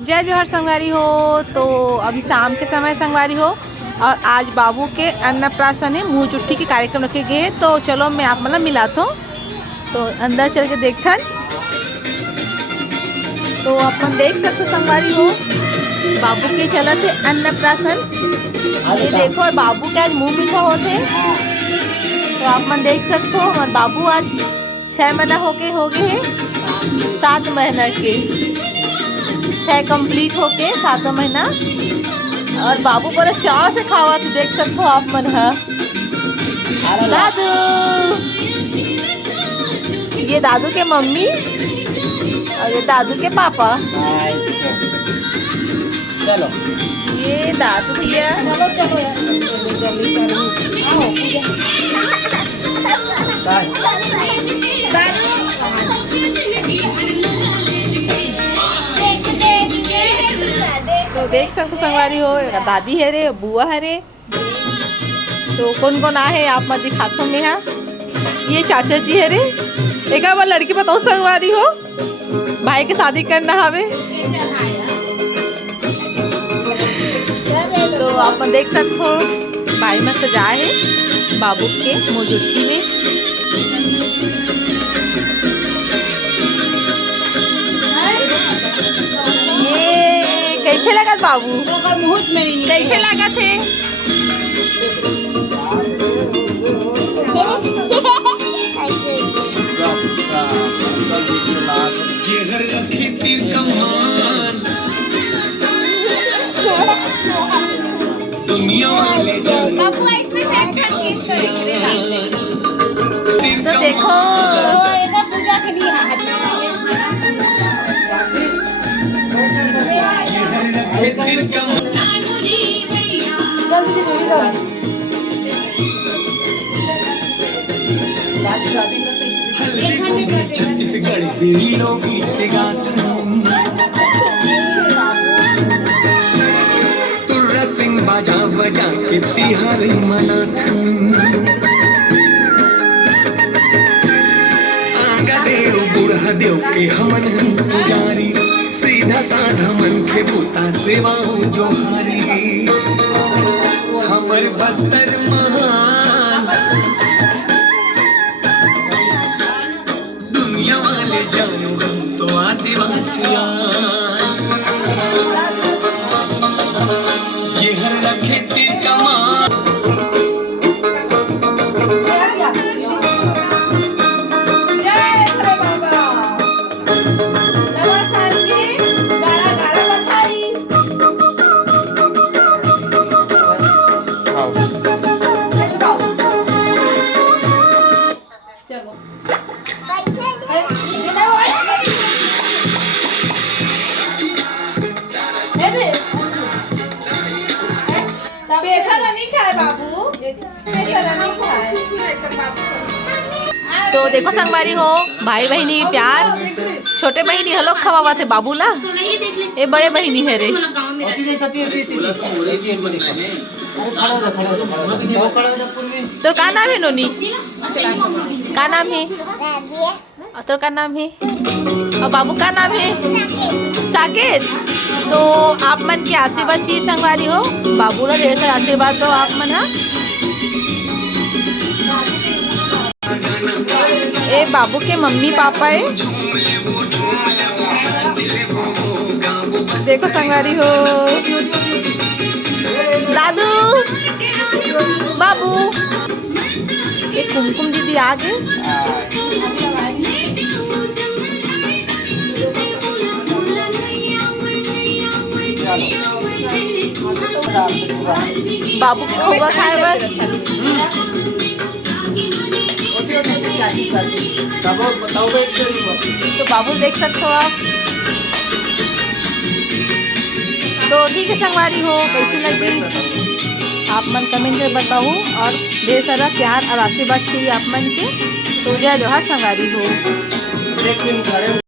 जय जोहर संगवारी हो। तो अभी शाम के समय संगवारी हो और आज बाबू के अन्नप्राशन है, मुँह चुट्टी के कार्यक्रम रखे गए। तो चलो मैं आप मतलब मिलाता हूँ, तो अंदर चल के देखथन। तो अपन देख सकते संगवारी हो बाबू के चलत है अन्नप्राशन। ये देखो और बाबू के आज मुँह मीठा होते, तो आप मन देख सकते हो। और बाबू आज 6 महीना हो गए हैं, 7 महीना के 6 कंप्लीट होके 7वां महीना। और बाबू बड़ा चाव से खावा, तो देख सकते हो आप मन है। दादू, ये दादू के मम्मी और ये दादू के पापा। चलो ये दादू भैया। चलो तो देख सकते संगवारी हो, दादी है रे, बुआ है रे। तो कौन कौन आए आप मत दिखाते में है। ये चाचा जी है रे। एक बार लड़की बताओ संगवारी हो, भाई के शादी करना हवे। तो आप देख सकते हो भाई में सजाए है बाबू के मौजूदगी में। ये कैसे लगा बाबू, कैसे लगा थे? तो देखो तुर्रा सिंह बाजा बजा के तिहार मनाथन। आगा देव बूढ़ा देव के हमन पुजारी, सीधा साधा मन के बूता सेवाओं जोहारी। हमर बस्तर महान दुनिया वाले जानो हम तो आदिवासियां। ये हर रखे तीर कमान तो देखो संगवारी हो भाई बहनी प्यार, छोटे बहनी हलो खवावा थे बाबू ला, ये बड़े बहनी है रे। तो का नाम है नोनी, का नाम है? और तो का नाम है? और बाबू का नाम है? साकेत। तो आप मन की आशीर्वाद चाहिए संगवारी हो, बाबू ला ढेर सारा आशीर्वाद दो आप मन। हाँ ये बाबू के मम्मी पापा है। देखो संगवारी हो दादू बाबू, ये कुमकुम दीदी आ गए। बाबू के खोगा खाए बर। तो बाबू देख सकते हो आप। तो ठीक है संगवारी हो, कैसी लगी आप मन कमेंट में बताओ। और ढेर सारा प्यार और आशीर्वाद चाहिए आप मन के। तो जय जोहर संगवारी हो।